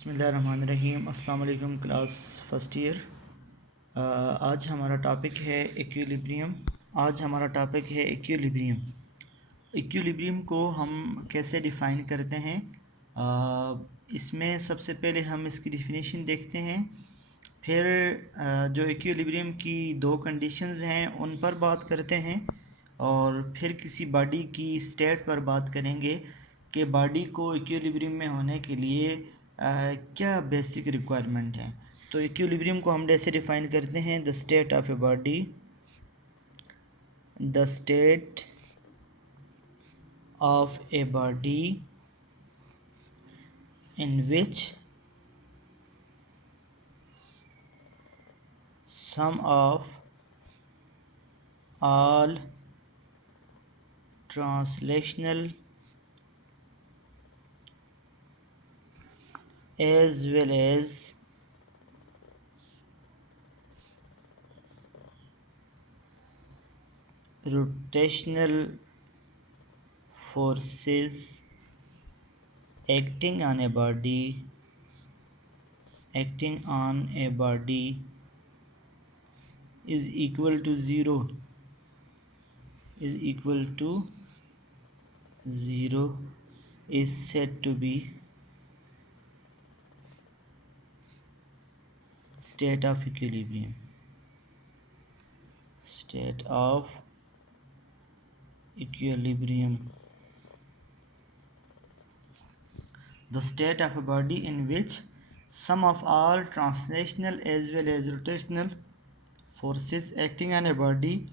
बिस्मिल्लाहिर्रहमानिर्रहीम। अस्सलाम वालेकुम क्लास फ़र्स्ट ईयर। आज हमारा टॉपिक है इक्विलिब्रियम। इक्विलिब्रियम को हम कैसे डिफ़ाइन करते हैं? इसमें सबसे पहले हम इसकी डिफिनीशन देखते हैं, फिर जो इक्विलिब्रियम की दो कंडीशंस हैं उन पर बात करते हैं, और फिर किसी बॉडी की स्टेट पर बात करेंगे कि बॉडी को इक्विलिब्रियम में होने के लिए क्या बेसिक रिक्वायरमेंट है। तो इक्विलिब्रियम को हम ऐसे डिफ़ाइन करते हैं: the state of a body in which sum of all translational as well as rotational forces acting on a body is equal to zero is said to be state of equilibrium. The state of a body in which sum of all translational as well as rotational forces acting on a body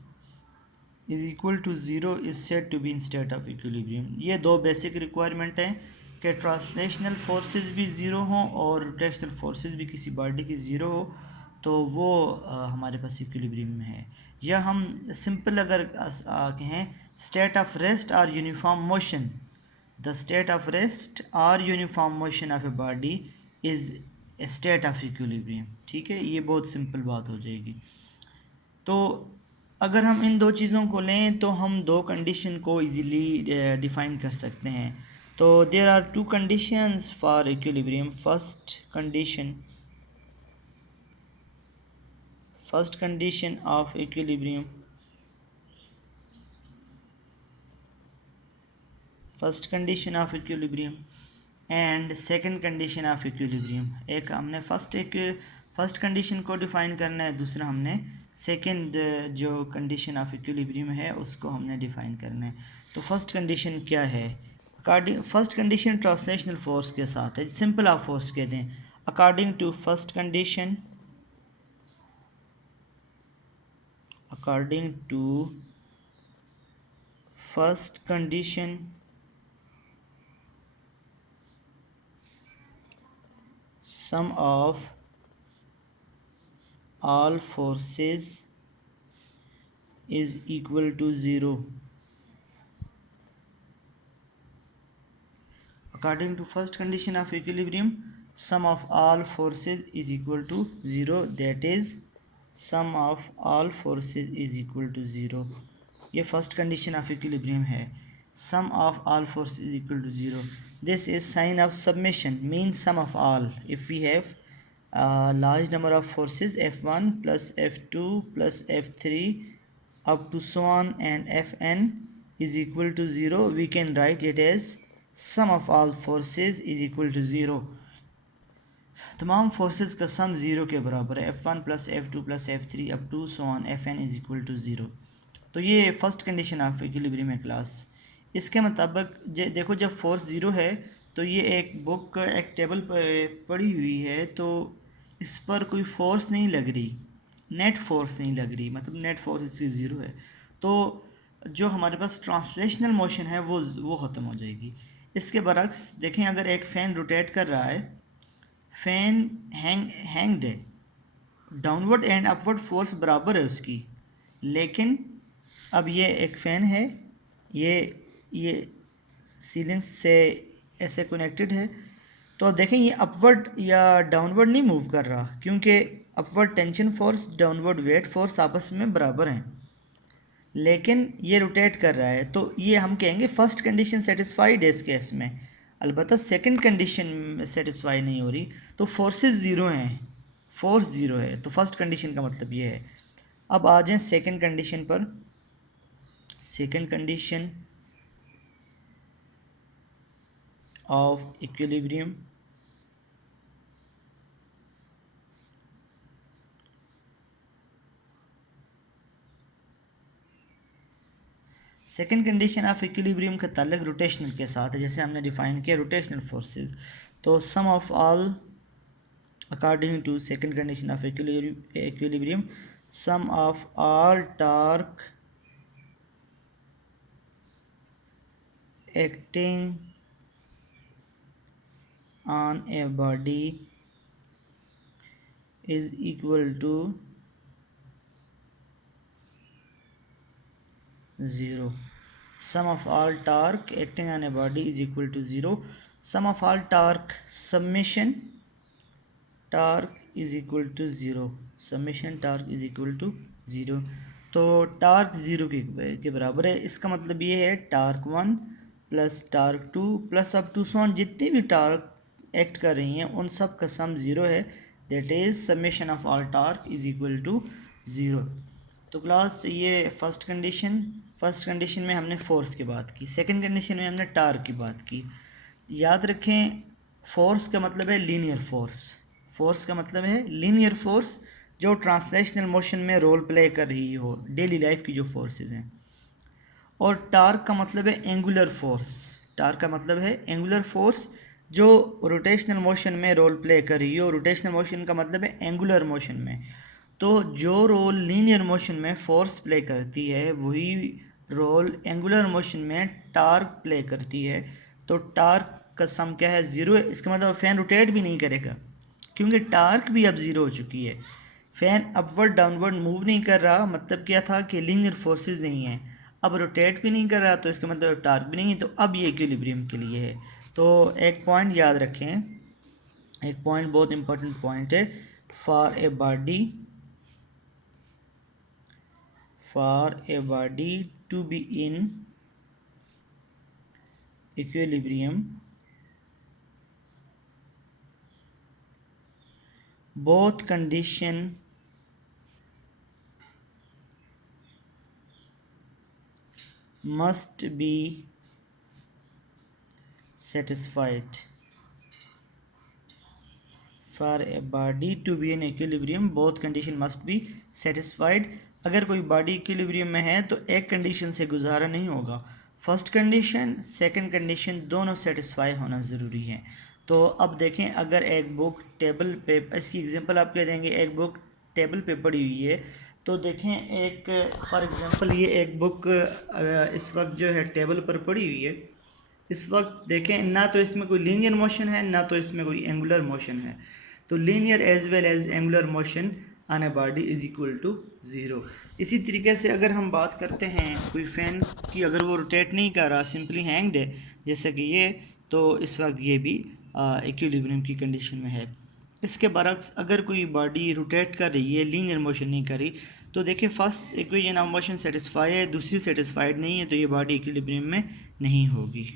is equal to zero is said to be in state of equilibrium. ये दो basic requirement हैं कि translational forces भी zero हों और rotational forces भी किसी body की ज़ीरो हो, तो वो हमारे पास इक्विलिब्रियम में है। या हम सिंपल अगर कहें, स्टेट ऑफ रेस्ट और uniform motion, the state of rest और uniform motion of a body is a state of equilibrium. ठीक है, ये बहुत सिंपल बात हो जाएगी। तो अगर हम इन दो चीज़ों को लें तो हम दो कंडीशन को इजीली डिफ़ाइन कर सकते हैं। तो there are two conditions for equilibrium. First condition of equilibrium and second condition of equilibrium. एक हमने फर्स्ट कंडीशन को डिफ़ाइन करना है, दूसरा हमने सेकंड जो कंडीशन ऑफ इक्विलिब्रियम है उसको हमने डिफ़ाइन करना है। तो फर्स्ट कंडीशन क्या है? फर्स्ट कंडीशन ट्रांसलेशनल फोर्स के साथ है, सिंपल आप फोर्स कहते हैं। According to first condition sum of all forces is equal to zero. According to first condition of equilibrium, sum of all forces is equal to zero. That is, sum of all forces is equal to zero. ये first condition of equilibrium है। Sum of all force is equal to zero. This is sign of submission, mean sum of all. If we have large number of forces F1 plus F2 plus F3 up to so on and Fn is equal to 0, we can write it as sum of all forces is equal to 0. तमाम forces का sum zero के बराबर है। F1 plus F2 plus F3 up to so on Fn is equal to zero. तो ये first condition of equilibrium है class. इसके मुताबिक देखो, जब फोर्स ज़ीरो है तो ये एक बुक एक टेबल पर पड़ी हुई है, तो इस पर कोई फोर्स नहीं लग रही, नेट फोर्स नहीं लग रही, मतलब नेट फोर्स इसकी ज़ीरो है। तो जो हमारे पास ट्रांसलेशनल मोशन है वो ख़त्म हो जाएगी। इसके बरक्स देखें, अगर एक फ़ैन रोटेट कर रहा है, फ़ैन हैंग्ड है, डाउनवर्ड एंड अपवर्ड फोर्स बराबर है उसकी, लेकिन अब ये एक फ़ैन है, ये सीलिंग से ऐसे कनेक्टेड है, तो देखें ये अपवर्ड या डाउनवर्ड नहीं मूव कर रहा, क्योंकि upward tension force, downward weight force आपस में बराबर हैं, लेकिन ये रोटेट कर रहा है। तो ये हम कहेंगे फर्स्ट कंडीशन सेटिस्फाइड है इस केस में। अलबत्ता सेकंड कंडीशन सेटिस्फाई नहीं हो रही, तो फोर्सेस ज़ीरो हैं, फोर्स ज़ीरो है, तो फर्स्ट कंडीशन का मतलब ये है। अब आ जाएं सेकंड कंडीशन पर। Second condition of equilibrium, second condition of equilibrium का ताल्लुक रोटेशनल के साथ है, जैसे हमने डिफाइन किया रोटेशनल फोर्सेस। तो sum of all according to second condition of equilibrium, sum of all torque acting on a body is equal to 0. Sum of all torque acting on a body is equal to 0. Sum of all torque summation torque is equal to 0. Summation torque is equal to 0. तो torque zero के बराबर है। इसका मतलब ये है torque 1 plus torque 2 plus up to so on जितनी भी टार्क एक्ट कर रही हैं उन सब का सम ज़ीरो है। That is summation of all torque is equal to 0। तो क्लास ये फर्स्ट कंडीशन में हमने फोर्स की बात की, सेकंड कंडीशन में हमने टार्क की बात की। याद रखें फोर्स का मतलब है लीनियर फोर्स, फोर्स का मतलब है लीनियर फोर्स जो ट्रांसलेशनल मोशन में रोल प्ले कर रही हो डेली लाइफ की जो फोर्सेस हैं। और टार्क का मतलब है एंगुलर फोर्स, टार्क का मतलब है एंगुलर फोर्स जो रोटेशनल मोशन में रोल प्ले कर रही हो। रोटेशनल मोशन का मतलब है एंगुलर मोशन में। तो जो रोल लीनियर मोशन में फोर्स प्ले करती है वही रोल एंगुलर मोशन में टार्क प्ले करती है। तो टार्क का सम क्या है? ज़ीरो है। इसका मतलब फ़ैन रोटेट भी नहीं करेगा क्योंकि टार्क भी अब ज़ीरो हो चुकी है। फ़ैन अपवर्ड डाउनवर्ड मूव नहीं कर रहा, मतलब क्या था कि लीनियर फोर्सेस नहीं है। अब रोटेट भी नहीं कर रहा तो इसका मतलब टार्क भी नहीं है। तो अब ये इक्विलिब्रियम के लिए है। तो एक पॉइंट याद रखें, एक पॉइंट बहुत इंपॉर्टेंट पॉइंट है। For a body to be in equilibrium, both condition must be satisfied. For a body to be in equilibrium both condition must be satisfied. अगर कोई बॉडी इक्विलिब्रियम में है तो एक कंडीशन से गुजारा नहीं होगा। फर्स्ट कंडीशन सेकंड कंडीशन दोनों सेटिस्फाई होना ज़रूरी है। तो अब देखें, अगर एक बुक टेबल पे, इसकी एग्जांपल आप कह देंगे, एक बुक टेबल पे पड़ी हुई है तो देखें, एक फॉर एग्जांपल ये एक बुक इस वक्त जो है टेबल पर पड़ी हुई है। इस वक्त देखें ना तो इसमें कोई लीनियर मोशन है ना तो इसमें कोई एंगुलर मोशन है। तो linear as well as angular motion on a body is equal to 0। इसी तरीके से अगर हम बात करते हैं कोई फ़ैन की, अगर वो रोटेट नहीं कर रहा, सिंपली हैंग्ड है जैसे कि ये, तो इस वक्त ये भी इक्विलिब्रियम की कंडीशन में है। इसके बरक्स अगर कोई बॉडी रोटेट कर रही है, लीनियर मोशन नहीं कर रही, तो देखिए first equation of motion satisfy है, दूसरी सेटिस्फाइड नहीं है, तो ये बॉडी इक्विलिब्रियम में नहीं होगी।